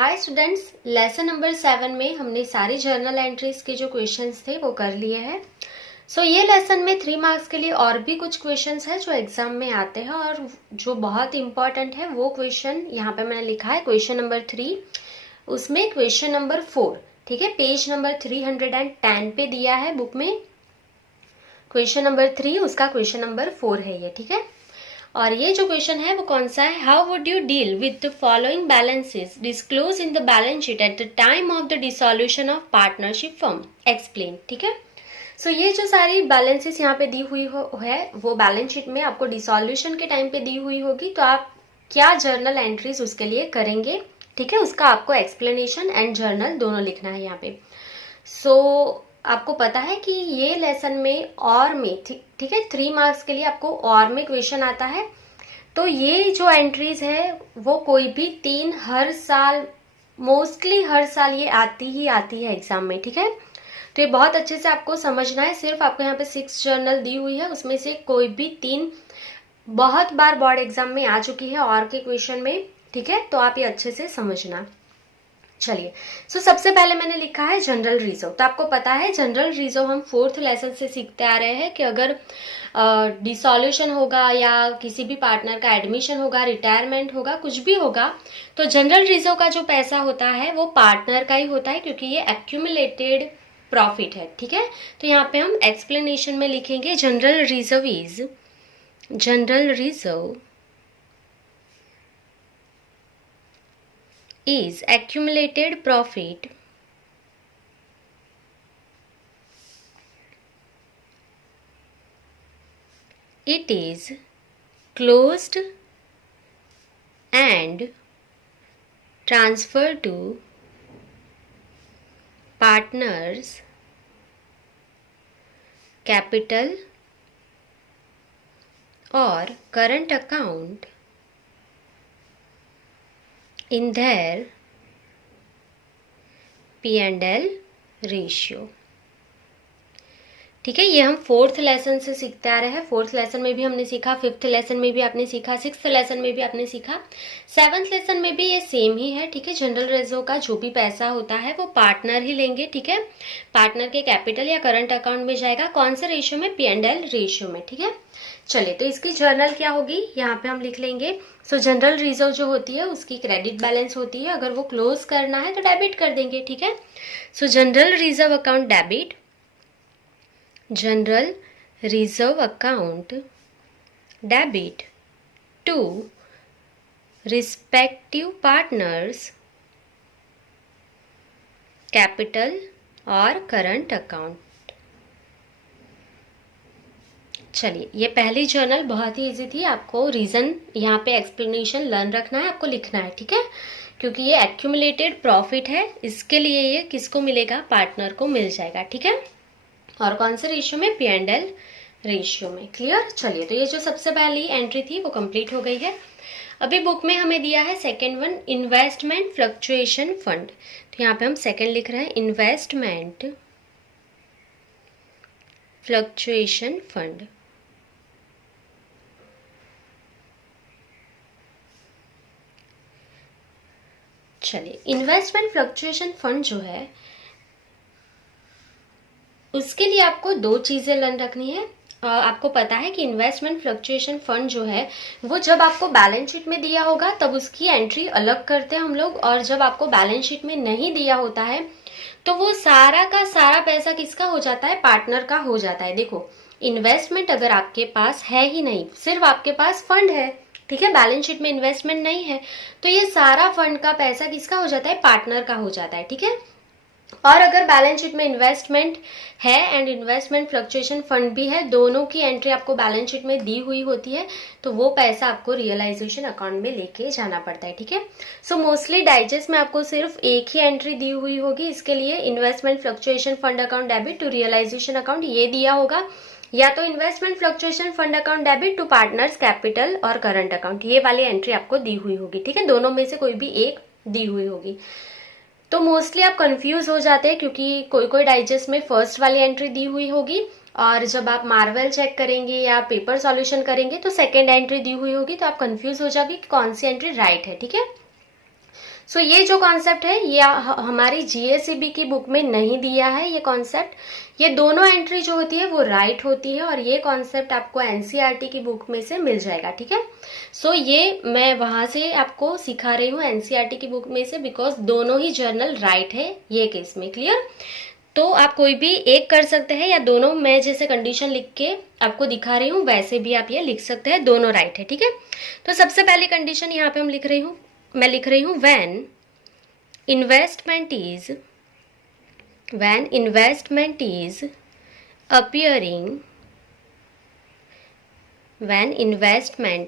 Hi students, lesson number 7 में हमने सारी जर्नल एंट्रीज के जो क्वेश्चंस थे वो कर लिए हैं। ये लेसन में 3 मार्क्स के लिए और भी कुछ क्वेश्चंस हैं जो एग्जाम में आते हैं और जो बहुत इंपॉर्टेंट है वो क्वेश्चन यहाँ पे मैंने लिखा है क्वेश्चन नंबर 3, उसमें क्वेश्चन नंबर 4, ठीक है, पेज नंबर 310 पे दिया है बुक में। क्वेश्चन नंबर 3 उसका क्वेश्चन नंबर 4 है ये, ठीक है। और ये जो क्वेश्चन है वो कौन सा है, how would you deal with the following balances disclose in the balance sheet at the time of the dissolution of partnership firm, explain, ठीक है। ये जो सारी बैलेंसेस यहाँ पे दी हुई है वो बैलेंस शीट में आपको डिसोल्यूशन के टाइम पे दी हुई होगी, तो आप क्या जर्नल एंट्रीज उसके लिए करेंगे, ठीक है, उसका आपको एक्सप्लेनेशन एंड जर्नल दोनों लिखना है यहाँ पे। आपको पता है कि ये लेसन में और में, ठीक है, 3 मार्क्स के लिए आपको और में क्वेश्चन आता है। तो ये जो एंट्रीज है वो कोई भी 3 हर साल, मोस्टली हर साल ये आती है एग्जाम में, ठीक है। तो ये बहुत अच्छे से आपको समझना है। सिर्फ आपको यहाँ पे 6 जर्नल दी हुई है, उसमें से कोई भी 3 बहुत बार बोर्ड एग्जाम में आ चुकी है और के क्वेश्चन में, ठीक है। तो आप ये अच्छे से समझना। चलिए, सबसे पहले मैंने लिखा है जनरल रिजर्व। तो आपको पता है जनरल रिजर्व हम 4th लेसन से सीखते आ रहे हैं कि अगर डिसॉल्यूशन होगा या किसी भी पार्टनर का एडमिशन होगा, रिटायरमेंट होगा, कुछ भी होगा, तो जनरल रिजर्व का जो पैसा होता है वो पार्टनर का ही होता है, क्योंकि ये एक्यूमुलेटेड प्रॉफिट है, ठीक है। तो यहाँ पे हम एक्सप्लेनेशन में लिखेंगे general reserve is accumulated profit it is closed and transferred to partners capital or current account in their P&L ratio, ठीक है। ये हम 4th लेसन से सीखते आ रहे हैं। 4th लेसन में भी हमने सीखा, 5th लेसन में भी आपने सीखा, 6th लेसन में भी आपने सीखा, 7th लेसन में भी ये सेम ही है, ठीक है। जनरल रिजर्व का जो भी पैसा होता है वो पार्टनर ही लेंगे, ठीक है। पार्टनर के कैपिटल या करंट अकाउंट में जाएगा, कौन से रेशियो में, P&L रेशियो में, ठीक है। चलिए, तो इसकी जर्नल क्या होगी यहाँ पे हम लिख लेंगे। जनरल रिजर्व जो होती है उसकी क्रेडिट बैलेंस होती है, अगर वो क्लोज करना है तो डेबिट कर देंगे, ठीक है। General reserve account debit, general reserve account debit to respective partners capital और करंट अकाउंट। चलिए, ये पहली जर्नल बहुत ही इजी थी। आपको रीजन यहाँ पे एक्सप्लेनेशन लर्न रखना है, आपको लिखना है, ठीक है, क्योंकि ये एक्यूमुलेटेड प्रॉफिट है, इसके लिए ये किसको मिलेगा, पार्टनर को मिल जाएगा, ठीक है। और कौन से रेशियो में, P&L रेशियो में, क्लियर। चलिए, तो ये जो सबसे पहली एंट्री थी वो कंप्लीट हो गई है। अभी बुक में हमें दिया है second one, investment fluctuation fund. तो यहाँ पे हम सेकेंड लिख रहे हैं, इन्वेस्टमेंट फ्लक्चुएशन फंड। चलिए, इन्वेस्टमेंट फ्लक्चुएशन फंड जो है उसके लिए आपको 2 चीजें लर्न रखनी है। आपको पता है कि इन्वेस्टमेंट फ्लक्चुएशन फंड जो है वो जब आपको बैलेंस शीट में दिया होगा तब उसकी एंट्री अलग करते हैं हम लोग, और जब आपको बैलेंस शीट में नहीं दिया होता है तो वो सारा का सारा पैसा किसका हो जाता है, पार्टनर का हो जाता है। देखो, इन्वेस्टमेंट अगर आपके पास है ही नहीं, सिर्फ आपके पास फंड है, ठीक है, बैलेंस शीट में इन्वेस्टमेंट नहीं है, तो ये सारा फंड का पैसा किसका हो जाता है, पार्टनर का हो जाता है, ठीक है। और अगर बैलेंस शीट में इन्वेस्टमेंट है एंड इन्वेस्टमेंट फ्लक्चुएशन फंड भी है, दोनों की एंट्री आपको बैलेंस शीट में दी हुई होती है, तो वो पैसा आपको रियलाइजेशन अकाउंट में लेके जाना पड़ता है, ठीक है। मोस्टली डाइजेस्ट में आपको सिर्फ एक ही एंट्री दी हुई होगी, इसके लिए investment fluctuation fund account debit to realisation account ये दिया होगा, या तो investment fluctuation fund account debit to partners capital और करंट अकाउंट, ये वाली एंट्री आपको दी हुई होगी, ठीक है। दोनों में से कोई भी एक दी हुई होगी। तो मोस्टली आप कंफ्यूज हो जाते हैं क्योंकि कोई कोई डाइजेस्ट में फर्स्ट वाली एंट्री दी हुई होगी और जब आप मार्वल चेक करेंगे या पेपर सॉल्यूशन करेंगे तो सेकेंड एंट्री दी हुई होगी, तो आप कंफ्यूज हो जाओगे कि कौन सी एंट्री राइट है, ठीक है। सो ये जो कॉन्सेप्ट है ये हमारी जीएसईबी की बुक में नहीं दिया है ये कॉन्सेप्ट। ये दोनों एंट्री जो होती है वो राइट होती है और ये कॉन्सेप्ट आपको एनसीईआरटी की बुक में से मिल जाएगा, ठीक है। सो ये मैं वहां से आपको सिखा रही हूँ एनसीईआरटी की बुक में से, बिकॉज दोनों ही जर्नल राइट है ये केस में। क्लियर? तो आप कोई भी एक कर सकते हैं या दोनों, मैं जैसे कंडीशन लिख के आपको दिखा रही हूँ वैसे भी आप ये लिख सकते हैं, दोनों राइट है, ठीक है। तो सबसे पहली कंडीशन यहाँ पे मैं लिख रही हूँ when investment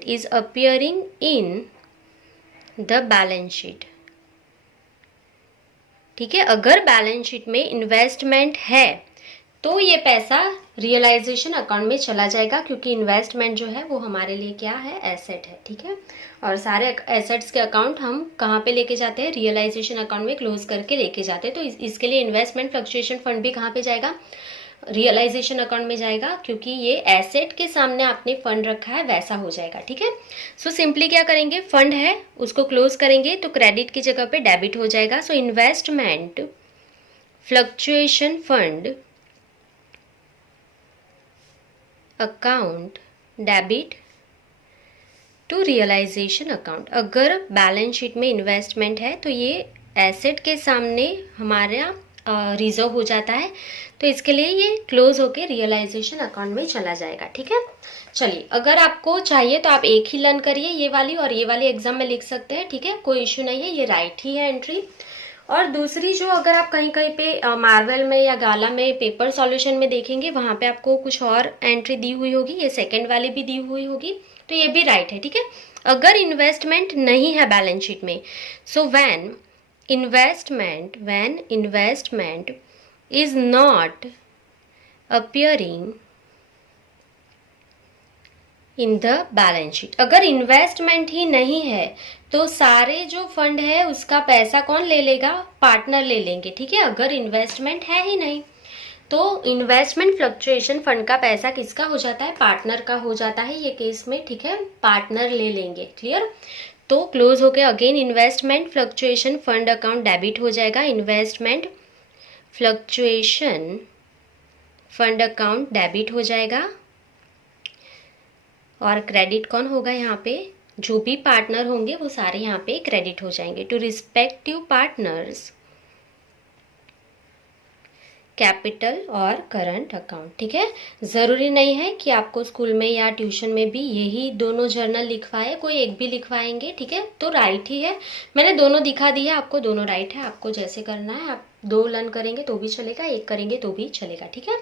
is appearing in the balance sheet, ठीक है। अगर बैलेंस शीट में इन्वेस्टमेंट है तो ये पैसा रियलाइजेशन अकाउंट में चला जाएगा, क्योंकि इन्वेस्टमेंट जो है वो हमारे लिए क्या है, एसेट है, ठीक है। और सारे एसेट्स के अकाउंट हम कहाँ पे लेके जाते हैं, रियलाइजेशन अकाउंट में क्लोज करके लेके जाते हैं। तो इसके लिए इन्वेस्टमेंट फ्लक्चुएशन फंड भी कहाँ पे जाएगा, रियलाइजेशन अकाउंट में जाएगा, क्योंकि ये एसेट के सामने आपने फंड रखा है वैसा हो जाएगा, ठीक है। सो सिंपली क्या करेंगे, फंड है उसको क्लोज करेंगे तो क्रेडिट की जगह पे डेबिट हो जाएगा। So investment fluctuation fund account debit to realisation account. अगर बैलेंस शीट में इन्वेस्टमेंट है तो ये एसेट के सामने हमारा रिजर्व हो जाता है, तो इसके लिए ये क्लोज होके रियलाइजेशन अकाउंट में चला जाएगा, ठीक है। चलिए, अगर आपको चाहिए तो आप एक ही लर्न करिए, ये वाली और ये वाली एग्जाम में लिख सकते हैं, ठीक है, कोई इश्यू नहीं है, ये राइट ही है एंट्री। और दूसरी जो अगर आप कहीं कहीं पे मार्वल में या गाला में पेपर सॉल्यूशन में देखेंगे, वहां पे आपको कुछ और एंट्री दी हुई होगी, ये सेकंड वाली भी दी हुई होगी, तो ये भी राइट है, ठीक है। अगर इन्वेस्टमेंट नहीं है बैलेंस शीट में, so when investment is not appearing in the balance sheet, अगर इन्वेस्टमेंट ही नहीं है तो सारे जो फंड है उसका पैसा कौन ले लेगा, पार्टनर ले लेंगे, ठीक है। अगर इन्वेस्टमेंट है ही नहीं तो इन्वेस्टमेंट फ्लक्चुएशन फंड का पैसा किसका हो जाता है, पार्टनर का हो जाता है ये केस में, ठीक है, पार्टनर ले लेंगे। क्लियर? तो क्लोज होके again investment fluctuation fund account debit हो जाएगा, investment fluctuation fund account debit हो जाएगा, और क्रेडिट कौन होगा यहाँ पे, जो भी पार्टनर होंगे वो सारे यहाँ पे क्रेडिट हो जाएंगे टू रिस्पेक्टिव पार्टनर्स कैपिटल और करंट अकाउंट, ठीक है। जरूरी नहीं है कि आपको स्कूल में या ट्यूशन में भी यही दोनों जर्नल लिखवाए, कोई एक भी लिखवाएंगे, ठीक है, तो राइट ही है। मैंने दोनों दिखा दिया आपको, दोनों राइट है, आपको जैसे करना है, आप 2 लर्न करेंगे तो भी चलेगा, एक करेंगे तो भी चलेगा, ठीक है।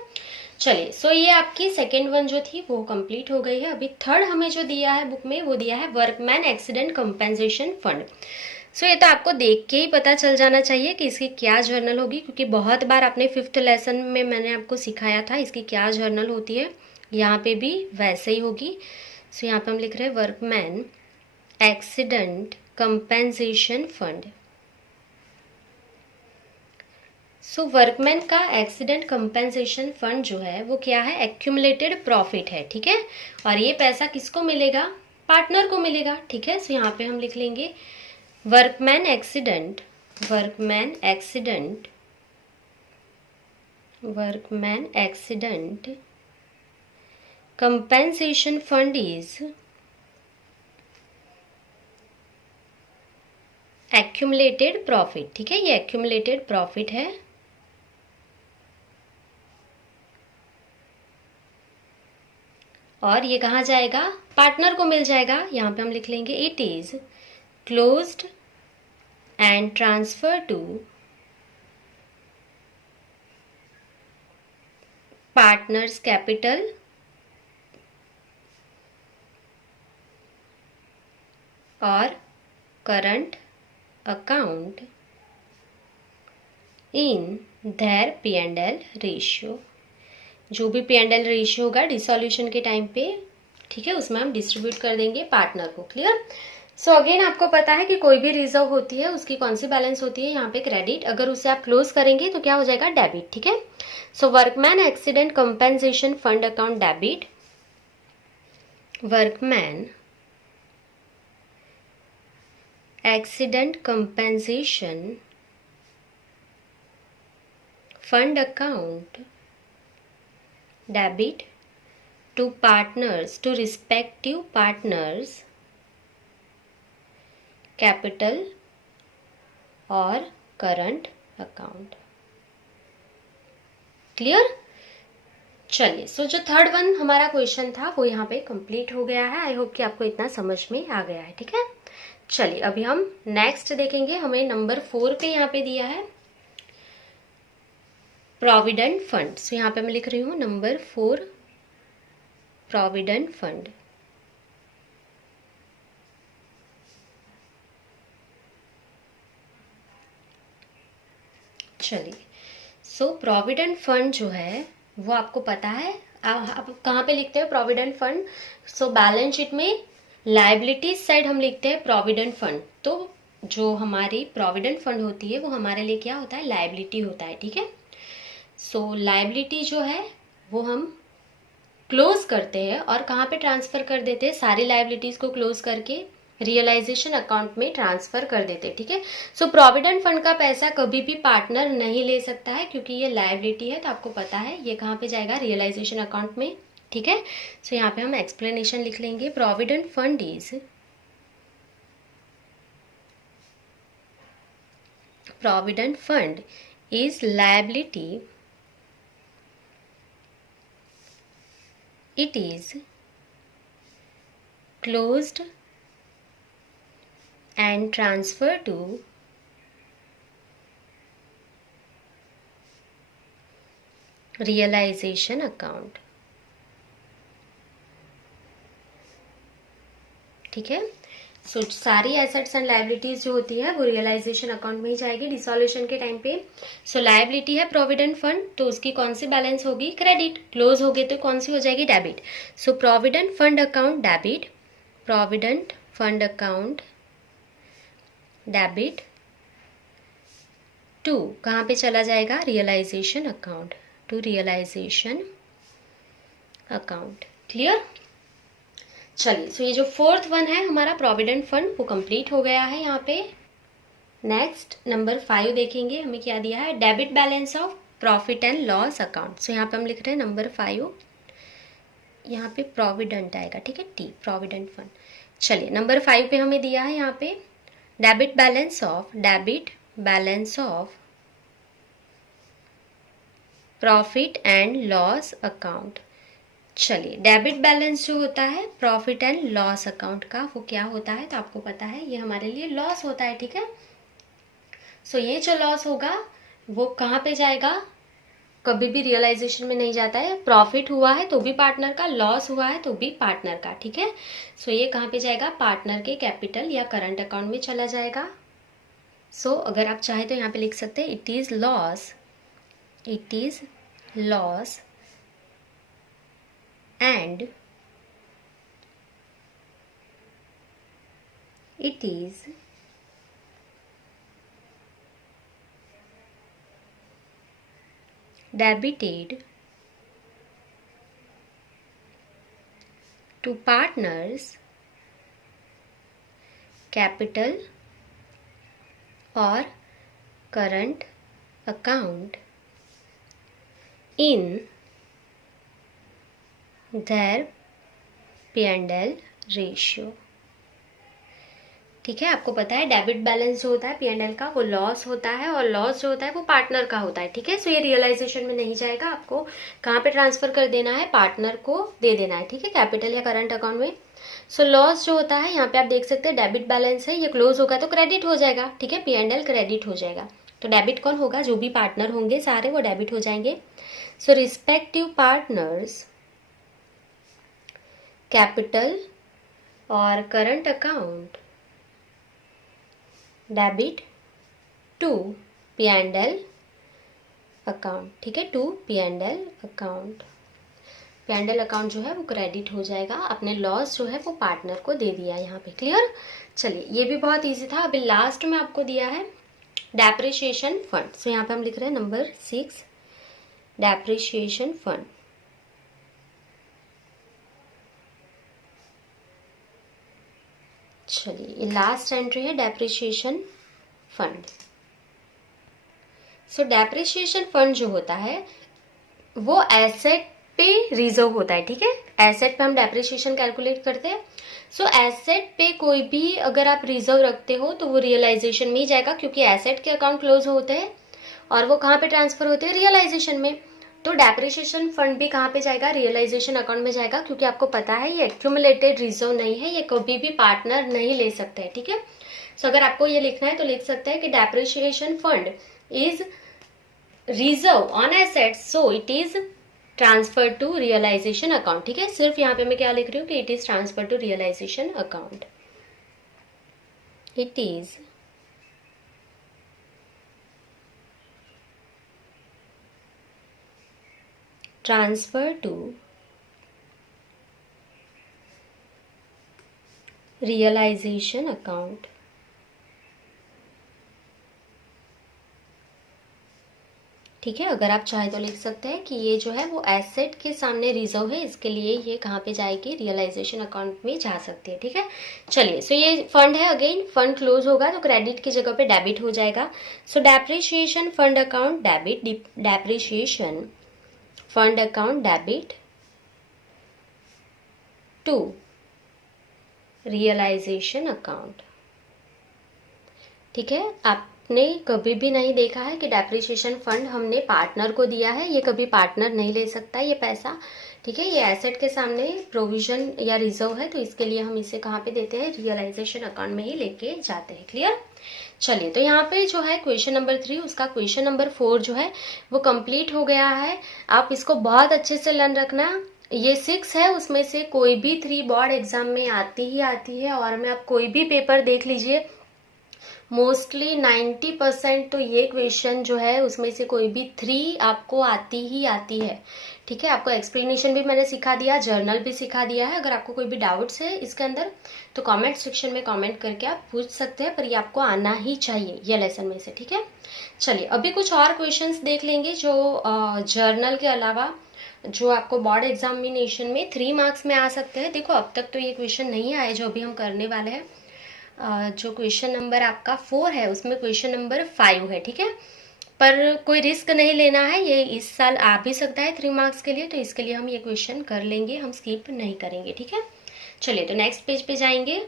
चलिए, सो ये आपकी सेकेंड वन जो थी वो कंप्लीट हो गई है। अभी थर्ड हमें जो दिया है बुक में वो दिया है वर्कमैन एक्सीडेंट कंपेंसेशन फंड। सो ये तो आपको देख के ही पता चल जाना चाहिए कि इसकी क्या जर्नल होगी, क्योंकि बहुत बार आपने 5th लेसन में मैंने आपको सिखाया था इसकी क्या जर्नल होती है, यहाँ पे भी वैसे ही होगी। सो यहाँ पे हम लिख रहे हैं वर्कमैन एक्सीडेंट कंपेंसेशन फंड। सो वर्कमैन का एक्सीडेंट कंपेंसेशन फंड जो है वो क्या है, एक्यूमुलेटेड प्रॉफिट है, ठीक है। और ये पैसा किसको मिलेगा, पार्टनर को मिलेगा, ठीक है। सो यहाँ पे हम लिख लेंगे workman accident compensation fund is accumulated profit, ठीक है, ये एक्यूमुलेटेड प्रॉफिट है। और ये कहाँ जाएगा, पार्टनर को मिल जाएगा। यहाँ पे हम लिख लेंगे it is closed and transfer to partners capital और current account in their P&L ratio। जो भी P&L रेशियो होगा डिसोल्यूशन के टाइम पे, ठीक है, उसमें हम डिस्ट्रीब्यूट कर देंगे पार्टनर को। क्लियर? सो अगेन आपको पता है कि कोई भी रिजर्व होती है उसकी कौन सी बैलेंस होती है, यहाँ पे क्रेडिट, अगर उसे आप क्लोज करेंगे तो क्या हो जाएगा, डेबिट, ठीक है। So workman accident compensation fund account debit, workman accident compensation fund account debit to partners, to respective partners capital और करंट अकाउंट। क्लियर? चलिए, सो जो थर्ड वन हमारा क्वेश्चन था वो यहाँ पे कंप्लीट हो गया है। आई होप कि आपको इतना समझ में आ गया है। ठीक है, चलिए अभी हम नेक्स्ट देखेंगे। हमें नंबर 4 पे यहाँ पे दिया है प्रोविडेंट फंड। सो यहाँ पे मैं लिख रही हूँ नंबर 4 प्रोविडेंट फंड। चलिए, सो प्रोविडेंट फंड जो है वो आपको पता है। आप कहाँ पे लिखते हैं provident fund? So balance sheet में लायबिलिटीज साइड हम लिखते हैं प्रोविडेंट फंड। तो जो हमारी प्रोविडेंट फंड होती है वो हमारे लिए क्या होता है? लायबिलिटी होता है। ठीक है, सो लायबिलिटी जो है वो हम क्लोज करते हैं और कहाँ पे ट्रांसफर कर देते हैं? सारी लायबिलिटीज को क्लोज करके रियलाइजेशन अकाउंट में ट्रांसफर कर देते हैं। ठीक है, सो प्रोविडेंट फंड का पैसा कभी भी पार्टनर नहीं ले सकता है क्योंकि ये लायबिलिटी है। तो आपको पता है ये कहाँ पे जाएगा? रियलाइजेशन अकाउंट में। ठीक है, सो यहाँ पे हम एक्सप्लेनेशन लिख लेंगे। Provident fund is liability, it is closed and transferred to realization account। ठीक है, सो सारी एसेट्स एंड लायबिलिटीज जो होती है वो रियलाइजेशन अकाउंट में ही जाएगी डिसॉल्यूशन के टाइम पे। सो लायबिलिटी है प्रोविडेंट फंड, तो उसकी कौन सी बैलेंस होगी? क्रेडिट। क्लोज हो गए तो कौन सी हो जाएगी? Debit. So provident fund account debit, provident fund account debit to कहाँ पे चला जाएगा? Realisation account, to realisation account. Clear? चलिए, सो ये जो फोर्थ वन है हमारा प्रोविडेंट फंड वो कंप्लीट हो गया है यहाँ पे। नेक्स्ट नंबर 5 देखेंगे। हमें क्या दिया है? Debit balance of profit and loss account. So यहाँ पे हम लिख रहे हैं नंबर 5, यहाँ पे प्रोविडेंट आएगा। ठीक है, टी, प्रोविडेंट फंड। चलिए, नंबर 5 पे हमें दिया है यहाँ पे debit balance of profit and loss account. चलिए, डेबिट बैलेंस जो होता है प्रॉफिट एंड लॉस अकाउंट का वो क्या होता है? तो आपको पता है ये हमारे लिए लॉस होता है। ठीक है, सो ये जो लॉस होगा वो कहाँ पे जाएगा? कभी भी रियलाइजेशन में नहीं जाता है। प्रॉफिट हुआ है तो भी पार्टनर का, लॉस हुआ है तो भी पार्टनर का। ठीक है, सो ये कहाँ पे जाएगा? पार्टनर के कैपिटल या करंट अकाउंट में चला जाएगा। सो अगर आप चाहे तो यहाँ पे लिख सकते हैं it is loss and it is debited to partners capital or current account in their P&L ratio. ठीक है, आपको पता है डेबिट बैलेंस जो होता है P&L का वो लॉस होता है और लॉस जो होता है वो पार्टनर का होता है। ठीक है, सो ये रियलाइजेशन में नहीं जाएगा। आपको कहाँ पे ट्रांसफर कर देना है? पार्टनर को दे देना है। ठीक है, कैपिटल या करंट अकाउंट में। सो लॉस जो होता है यहाँ पे आप देख सकते हैं डेबिट बैलेंस है, ये क्लोज होगा तो क्रेडिट हो जाएगा। ठीक है, P&L क्रेडिट हो जाएगा। तो डेबिट कौन होगा? जो भी पार्टनर होंगे सारे वो डेबिट हो जाएंगे। सो रिस्पेक्टिव पार्टनर्स कैपिटल और current account debit to P&L account. ठीक है, to P&L account. P&L account जो है वो क्रेडिट हो जाएगा। अपने लॉस जो है वो पार्टनर को दे दिया यहाँ पे। क्लियर? चलिए, ये भी बहुत इजी था। अभी लास्ट में आपको दिया है डेप्रिसिएशन फंड। सो यहाँ पे हम लिख रहे हैं नंबर 6 डेप्रिसिएशन फंड। चलिए लास्ट एंट्री है डेप्रिसिएशन फंड। सो डेप्रिसिएशन फंड जो होता है वो एसेट पे रिजर्व होता है, ठीक है। एसेट पे हम डेप्रिसिएशन कैलकुलेट करते हैं। सो एसेट पे कोई भी अगर आप रिजर्व रखते हो तो वो रियलाइजेशन में ही जाएगा, क्योंकि एसेट के अकाउंट क्लोज होते हैं और वो कहाँ पे ट्रांसफर होते हैं, रियलाइजेशन में। तो डेप्रिसिएशन फंड भी कहाँ पे जाएगा, रियलाइजेशन अकाउंट में जाएगा, क्योंकि आपको पता है ये एक्यूमुलेटेड रिजर्व नहीं है, ये कभी भी पार्टनर नहीं ले सकते हैं, ठीक है। सो अगर आपको ये लिखना है तो लिख सकते हैं कि depreciation fund is reserve on assets, so it is transfer to realisation account, ठीक है। सिर्फ यहाँ पे मैं क्या लिख रही हूँ कि it is transfer to realisation account, it is transfer to realisation account. ठीक है, अगर आप चाहे तो लिख सकते हैं कि ये जो है वो एसेट के सामने रिजर्व है, इसके लिए ये कहाँ पे जाएगी, रियलाइजेशन अकाउंट में जा सकती है, ठीक है। चलिए, सो ये फंड है, अगेन फंड क्लोज होगा तो क्रेडिट की जगह पे डेबिट हो जाएगा। So depreciation fund account debit, depreciation fund account debit to realisation account, ठीक है। आपने कभी भी नहीं देखा है कि डेप्रिसिएशन फंड हमने पार्टनर को दिया है, ये कभी पार्टनर नहीं ले सकता ये पैसा, ठीक है। ये एसेट के सामने प्रोविजन या रिजर्व है, तो इसके लिए हम इसे कहाँ पे देते हैं, रियलाइजेशन अकाउंट में ही लेके जाते हैं। क्लियर। चलिए, तो यहाँ पे जो है क्वेश्चन नंबर 3, उसका क्वेश्चन नंबर 4 जो है वो कंप्लीट हो गया है। आप इसको बहुत अच्छे से लर्न रखना। ये 6 है, उसमें से कोई भी 3 बोर्ड एग्जाम में आती है, और में आप कोई भी पेपर देख लीजिए, मोस्टली 90% तो ये क्वेश्चन जो है उसमें से कोई भी 3 आपको आती है, ठीक है। आपको एक्सप्लेनेशन भी मैंने सिखा दिया, जर्नल भी सिखा दिया है। अगर आपको कोई भी डाउट्स है इसके अंदर तो कमेंट सेक्शन में कमेंट करके आप पूछ सकते हैं, पर ये आपको आना ही चाहिए ये लेसन में से, ठीक है। चलिए, अभी कुछ और क्वेश्चंस देख लेंगे जो जर्नल के अलावा जो आपको बोर्ड एग्जामिनेशन में 3 मार्क्स में आ सकते हैं। देखो, अब तक तो ये क्वेश्चन नहीं आए जो अभी हम करने वाले हैं। जो क्वेश्चन नंबर आपका 4 है उसमें क्वेश्चन नंबर 5 है, ठीक है। पर कोई रिस्क नहीं लेना है, ये इस साल आ भी सकता है 3 मार्क्स के लिए, तो इसके लिए हम ये क्वेश्चन कर लेंगे, हम स्किप नहीं करेंगे, ठीक है। चलिए, तो नेक्स्ट पेज पे जाएंगे।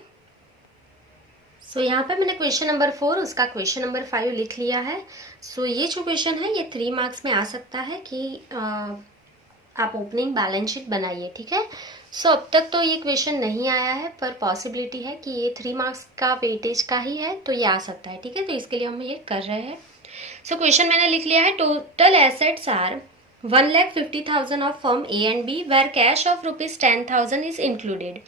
सो यहाँ पे मैंने क्वेश्चन नंबर 4 उसका क्वेश्चन नंबर 5 लिख लिया है। सो ये जो क्वेश्चन है ये 3 मार्क्स में आ सकता है कि आप ओपनिंग बैलेंस शीट बनाइए, ठीक है। सो अब तक तो ये क्वेश्चन नहीं आया है, पर पॉसिबिलिटी है कि ये 3 मार्क्स का वेटेज का ही है, तो ये आ सकता है, ठीक है। तो इसके लिए हम ये कर रहे हैं। सो क्वेश्चन मैंने लिख लिया है, total assets are 1,50,000 of firm A and B where cash of ₹10,000 is included.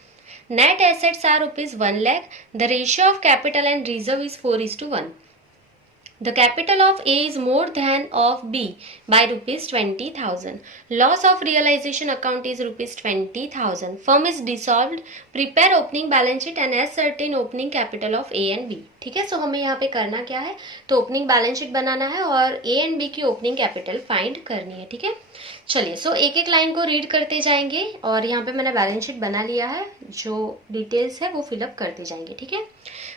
Net assets are ₹1 lakh. The ratio of capital and reserve is 4:1. The capital of A is more than of B by ₹20,000. Loss of realization account is ₹20,000. Firm is dissolved. Prepare opening balance sheet and ascertain opening capital of A and B. ठीक है, सो हमें यहाँ पे करना क्या है, तो opening balance sheet बनाना है और ए एंड बी की ओपनिंग कैपिटल फाइंड करनी है, ठीक है। चलिए, सो एक एक लाइन को रीड करते जाएंगे और यहाँ पे मैंने बैलेंस शीट बना लिया है, जो डिटेल्स है वो फिलअप करते जाएंगे, ठीक है।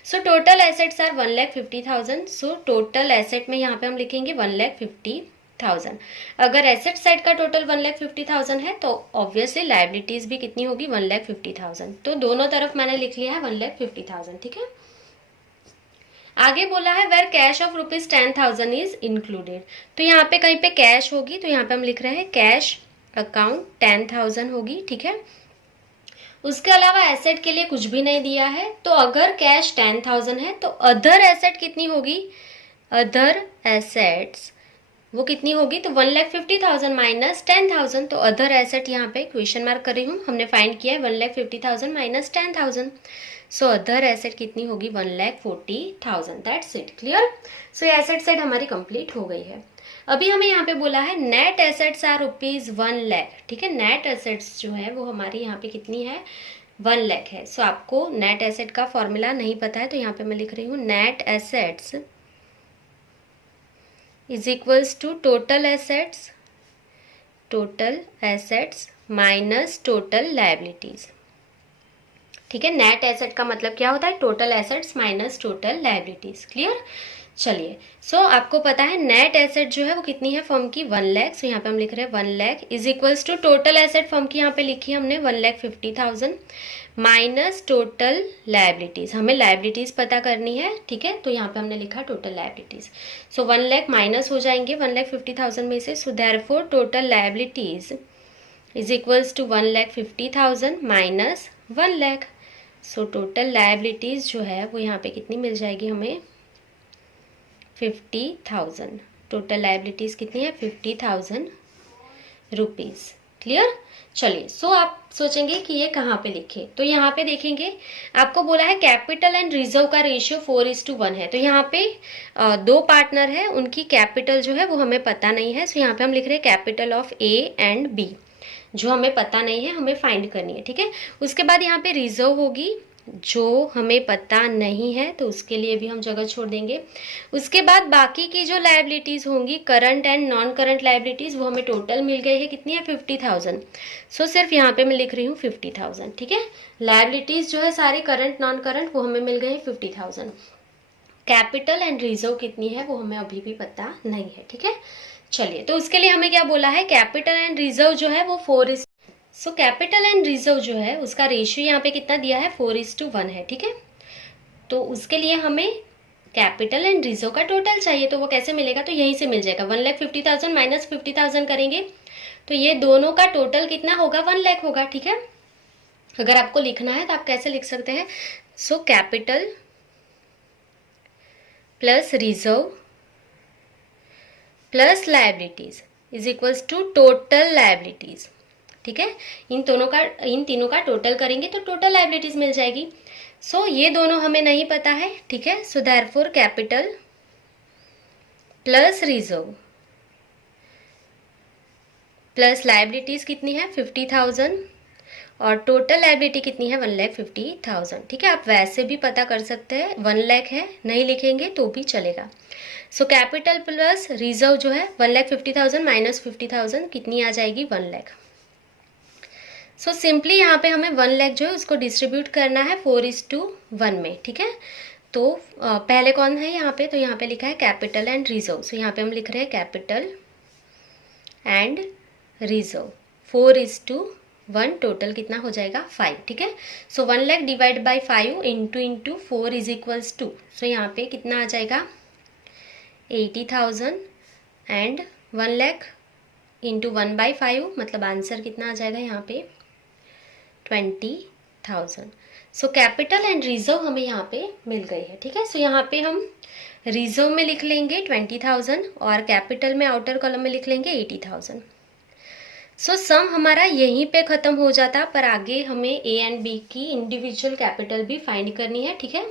So total assets are 1,50,000. So total asset में यहाँ पे हम लिखेंगे 1,50,000. अगर एसेट साइड का टोटल 1,50,000 है तो ऑब्वियसली लायबिलिटीज भी कितनी होगी, 1,50,000. तो दोनों तरफ मैंने लिख लिया है 1,50,000, ठीक है। आगे बोला है where cash of ₹10,000 is included, तो यहाँ पे कहीं पे कैश होगी, तो यहाँ पे हम लिख रहे हैं कैश अकाउंट 10,000 होगी, ठीक है। उसके अलावा एसेट के लिए कुछ भी नहीं दिया है, तो अगर कैश 10,000 है तो अदर एसेट कितनी होगी, अदर एसेट्स वो कितनी होगी, तो 1,50,000 माइनस 10,000. तो अदर एसेट यहाँ पे क्वेश्चन मार्क कर रही हूँ, हमने फाइंड किया है 1,50,000 माइनस 10,000. सो अदर एसेट कितनी होगी, 1,40,000. That's it, clear. सो ये एसेट साइड हमारी कंप्लीट हो गई है। अभी हमें यहाँ पे बोला है नेट एसेट्स आर ₹1 लाख, ठीक है। नेट एसेट्स जो है वो हमारी यहाँ पे कितनी है, 1 लाख है। सो आपको नेट एसेट का फॉर्मूला नहीं पता है, तो यहाँ पे मैं लिख रही हूँ net assets is equals to total assets minus total liabilities, ठीक है, नेट एसेट का मतलब क्या होता है, total assets minus total liabilities. Clear. चलिए, सो आपको पता है नेट एसेट जो है वो कितनी है फर्म की, 1 लाख। सो यहाँ पे हम लिख रहे हैं 1 lakh is equals to total asset firm की यहाँ पे लिखी है हमने 1,50,000 माइनस टोटल लायबिलिटीज। हमें लायबिलिटीज पता करनी है, ठीक है, तो यहाँ पे हमने लिखा total liabilities. So 1 lakh minus हो जाएंगे 1,50,000 में से। So therefore total liabilities is equals to 1,50,000 minus 1 lakh. So total liabilities जो है वो यहाँ पे कितनी मिल जाएगी हमें, 50,000। टोटल लायबिलिटीज कितनी है, 50,000 रुपीज। क्लियर। चलिए, सो आप सोचेंगे कि ये कहाँ पे लिखे, तो यहाँ पे देखेंगे आपको बोला है कैपिटल एंड रिजर्व का रेशियो 4:1 है। तो यहाँ पे दो पार्टनर है, उनकी कैपिटल जो है वो हमें पता नहीं है। सो यहाँ पे हम लिख रहे हैं capital of A and B, जो हमें पता नहीं है, हमें फाइंड करनी है। ठीक है, उसके बाद यहाँ पे रिजर्व होगी जो हमें पता नहीं है, तो उसके लिए भी हम जगह छोड़ देंगे। उसके बाद बाकी की जो लायबिलिटीज होंगी, current and non current liabilities, वो हमें टोटल मिल गई है कितनी है, 50,000। सो सिर्फ यहाँ पे मैं लिख रही हूँ 50,000। ठीक है, लायबिलिटीज जो है सारी करंट नॉन करंट वो हमें मिल गए हैं 50,000। कैपिटल एंड रिजर्व कितनी है वो हमें अभी भी पता नहीं है। ठीक है, चलिए, तो उसके लिए हमें क्या बोला है, कैपिटल एंड रिजर्व जो है वो 4 सो कैपिटल एंड रिजर्व जो है उसका रेशियो यहाँ पे कितना दिया है, 4:1 है। ठीक है, तो उसके लिए हमें कैपिटल एंड रिजर्व का टोटल चाहिए, तो वो कैसे मिलेगा, तो यहीं से मिल जाएगा। 1,50,000 माइनस 50,000 करेंगे तो ये दोनों का टोटल कितना होगा, 1 लाख होगा। ठीक है, अगर आपको लिखना है तो आप कैसे लिख सकते हैं, so capital plus reserve plus liabilities is equals to total liabilities. ठीक है, इन तीनों का टोटल करेंगे तो टोटल लायबिलिटीज मिल जाएगी। सो ये दोनों हमें नहीं पता है। ठीक है, so therefore capital plus reserve plus liabilities कितनी है, 50,000, और टोटल लायबिलिटी कितनी है, 1,50,000। ठीक है, आप वैसे भी पता कर सकते हैं, 1 लाख है, नहीं लिखेंगे तो भी चलेगा। सो कैपिटल प्लस रिजर्व जो है 1,50,000 माइनस 50,000 कितनी आ जाएगी, 1 लाख। सो सिंपली यहाँ पे हमें 1 लाख जो है उसको डिस्ट्रीब्यूट करना है 4:1 में। ठीक है, तो पहले कौन है यहाँ पे, तो यहाँ पे लिखा है कैपिटल एंड रिजर्व। सो यहाँ पे हम लिख रहे हैं कैपिटल एंड रिजर्व 4:1, टोटल कितना हो जाएगा, 5। ठीक है, so 1 lakh divide by 5 into 4 is equals to, so यहाँ पे कितना आ जाएगा, 80,000 एंड 1 लाख इंटू 1/5, मतलब आंसर कितना आ जाएगा यहाँ पे, 20,000। सो कैपिटल एंड रिजर्व हमें यहाँ पे मिल गई है। ठीक है, सो यहाँ पे हम रिजर्व में लिख लेंगे 20,000 और कैपिटल में आउटर कॉलम में लिख लेंगे 80,000। सो सम हमारा यहीं पे खत्म हो जाता, पर आगे हमें ए एंड बी की इंडिविजुअल कैपिटल भी फाइंड करनी है। ठीक है,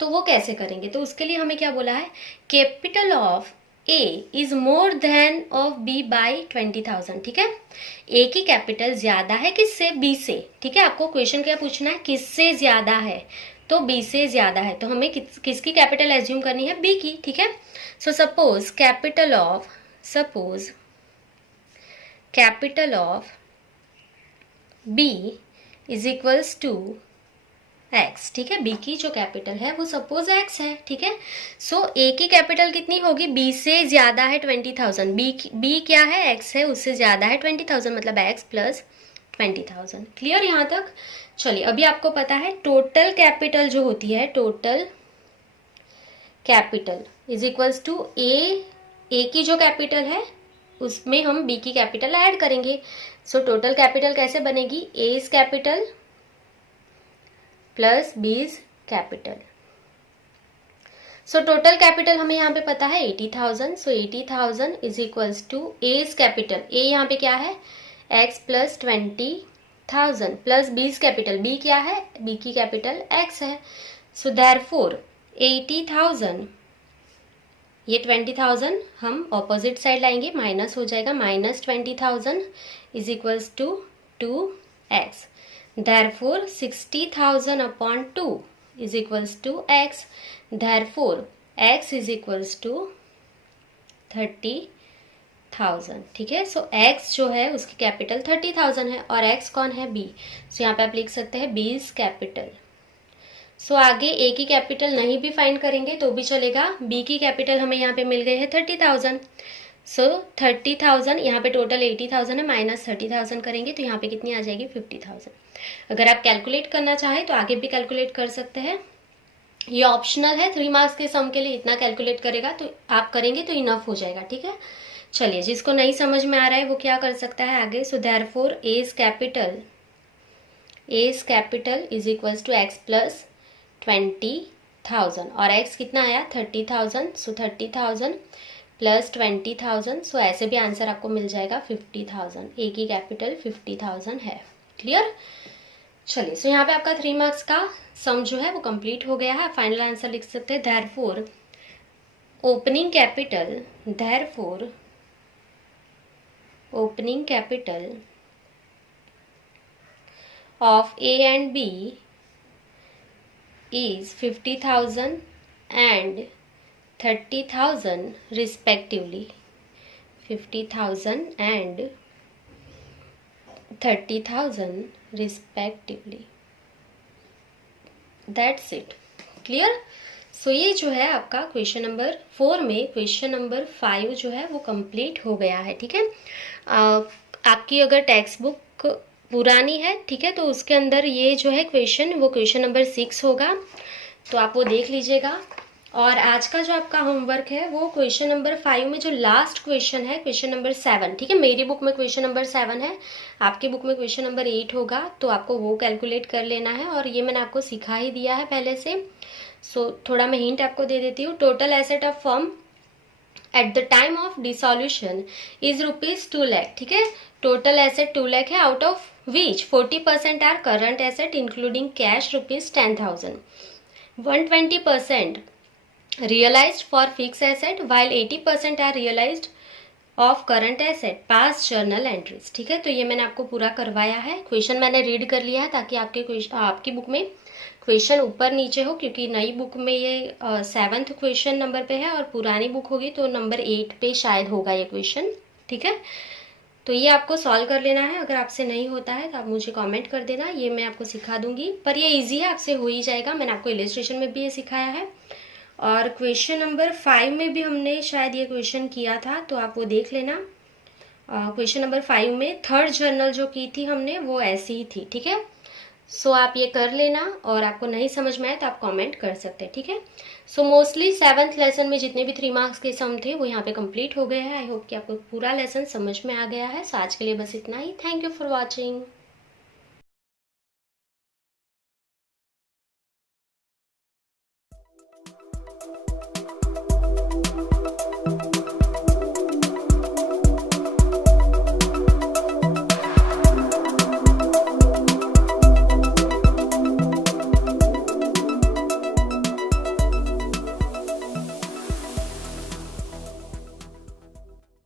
तो वो कैसे करेंगे, तो उसके लिए हमें क्या बोला है, capital of A is more than of B by 20,000। ठीक है, A की कैपिटल ज्यादा है किससे, B से। ठीक है, आपको क्वेश्चन क्या पूछना है, किससे ज्यादा है, तो B से ज्यादा है, तो हमें किसकी कैपिटल एज्यूम करनी है, B की। ठीक है, so suppose capital of B is equals to x. ठीक है, बी की जो कैपिटल है वो सपोज एक्स है। ठीक है, सो ए की कैपिटल कितनी होगी, बी से ज्यादा है 20,000, बी क्या है, एक्स है, उससे ज्यादा है 20,000, मतलब एक्स प्लस 20,000। क्लियर यहाँ तक। चलिए, अभी आपको पता है टोटल कैपिटल जो होती है, total capital is equals to A की जो कैपिटल है उसमें हम बी की कैपिटल ऐड करेंगे। सो टोटल कैपिटल कैसे बनेगी, A's capital plus B's capital. So total capital हमें यहाँ पे पता है 80,000। So 80,000 is equals to A's capital, A यहाँ पे क्या है, X plus 20,000 plus B's capital, B क्या है, बी की कैपिटल एक्स है। सो देयरफॉर 80,000, ये 20,000 हम ऑपोजिट साइड लाएंगे, माइनस हो जाएगा, minus 20,000 is equals to 2x। Therefore 60,000 upon 2 is equals to x. Therefore x is equals to 1000, ठीक है। सो x जो है उसकी कैपिटल 30,000 है और x कौन है, b। सो यहाँ पे आप लिख सकते हैं b इज कैपिटल। सो आगे a की कैपिटल नहीं भी फाइंड करेंगे तो भी चलेगा, b की कैपिटल हमें यहाँ पे मिल गई है 30,000। सो 30,000 यहाँ पे टोटल 80,000 है, माइनस 30,000 करेंगे तो यहाँ पे कितनी आ जाएगी 50,000। अगर आप कैलकुलेट करना चाहें तो आगे भी कैलकुलेट कर सकते हैं, ये ऑप्शनल है। 3 मार्क्स के सम के लिए इतना कैलकुलेट करेगा तो आप करेंगे तो इनफ हो जाएगा, ठीक है। चलिए, जिसको नहीं समझ में आ रहा है वो क्या कर सकता है आगे। So therefore A is capital is equals to x plus 20,000 और x कितना आया 30,000। सो 30,000 प्लस 20,000, सो ऐसे भी आंसर आपको मिल जाएगा 50,000। ए की कैपिटल 50,000 है। क्लियर। चलिए, सो यहाँ पे आपका 3 मार्क्स का सम जो है वो कंप्लीट हो गया है। फाइनल आंसर लिख सकते हैं therefore opening capital of A and B is 50,000 and 30,000 respectively. 50,000 and 30,000 respectively. That's it. Clear? सो ये जो है आपका क्वेश्चन नंबर 4 में क्वेश्चन नंबर 5 जो है वो कंप्लीट हो गया है, ठीक है। आपकी अगर टेक्स्ट बुक पुरानी है, ठीक है, तो उसके अंदर ये जो है क्वेश्चन वो क्वेश्चन नंबर 6 होगा, तो आप वो देख लीजिएगा। और आज का जो आपका होमवर्क है वो क्वेश्चन नंबर 5 में जो लास्ट क्वेश्चन है क्वेश्चन नंबर 7, ठीक है। मेरी बुक में क्वेश्चन नंबर 7 है, आपकी बुक में क्वेश्चन नंबर 8 होगा, तो आपको वो कैलकुलेट कर लेना है। और ये मैंने आपको सिखा ही दिया है पहले से। सो थोड़ा मैं हिंट आपको दे देती हूँ। Total asset of firm at the time of dissolution is ₹2 lakh, ठीक है। टोटल एसेट 2 लाख है, out of which 40% are current asset including cash ₹10,000. 120% realized for fixed asset while 80% are realized of current asset past journal entries, ठीक है। तो ये मैंने आपको पूरा करवाया है। क्वेश्चन मैंने रीड कर लिया है ताकि आपकी बुक में क्वेश्चन ऊपर नीचे हो, क्योंकि नई बुक में ये 7th क्वेश्चन नंबर पे है और पुरानी बुक होगी तो नंबर 8 पे शायद होगा ये क्वेश्चन, ठीक है। तो ये आपको सॉल्व कर लेना है। अगर आपसे नहीं होता है तो आप मुझे कमेंट कर देना, ये मैं आपको सिखा दूंगी। पर ये इजी है, आपसे हो ही जाएगा। मैंने आपको इलस्ट्रेशन में भी ये सिखाया है और क्वेश्चन नंबर 5 में भी हमने शायद ये क्वेश्चन किया था, तो आप वो देख लेना। क्वेश्चन नंबर 5 में थर्ड जर्नल जो की थी हमने वो ऐसी ही थी, ठीक है। सो आप ये कर लेना और आपको नहीं समझ में आए तो आप कमेंट कर सकते हैं, ठीक है। सो मोस्टली 7th लेसन में जितने भी 3 मार्क्स के सम थे वो यहाँ पे कंप्लीट हो गए हैं। आई होप कि आपको पूरा लेसन समझ में आ गया है। सो आज के लिए बस इतना ही। Thank you for watching.